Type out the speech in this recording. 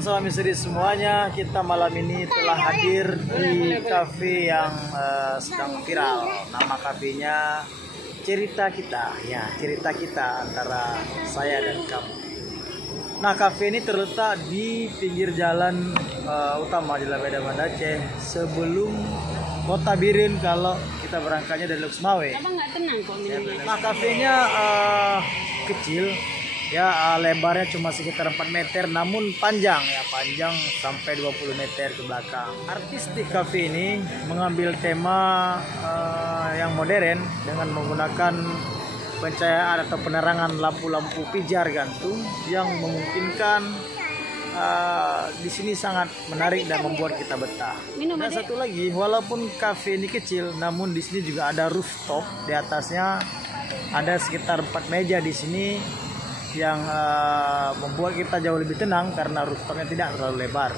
suami istri semuanya, kita malam ini telah hadir di kafe yang sedang viral. Nama kafenya Cerita Kita, ya cerita kita antara saya dan kamu. Nah, kafe ini terletak di pinggir jalan utama di Labeda Banda Aceh sebelum Kota Birin kalau kita berangkatnya dari Luxmawe. Abang nggak tenang kok minumnya. Nah, kafenya kecil. Ya, lebarnya cuma sekitar 4 meter, namun panjang sampai 20 meter ke belakang. Artis di kafe ini mengambil tema yang modern dengan menggunakan pencahayaan atau penerangan lampu-lampu pijar gantung yang memungkinkan di sini sangat menarik dan membuat kita betah. Dan satu lagi, walaupun kafe ini kecil, namun di sini juga ada rooftop. Di atasnya ada sekitar 4 meja di sini yang membuat kita jauh lebih tenang karena rooftopnya tidak terlalu lebar.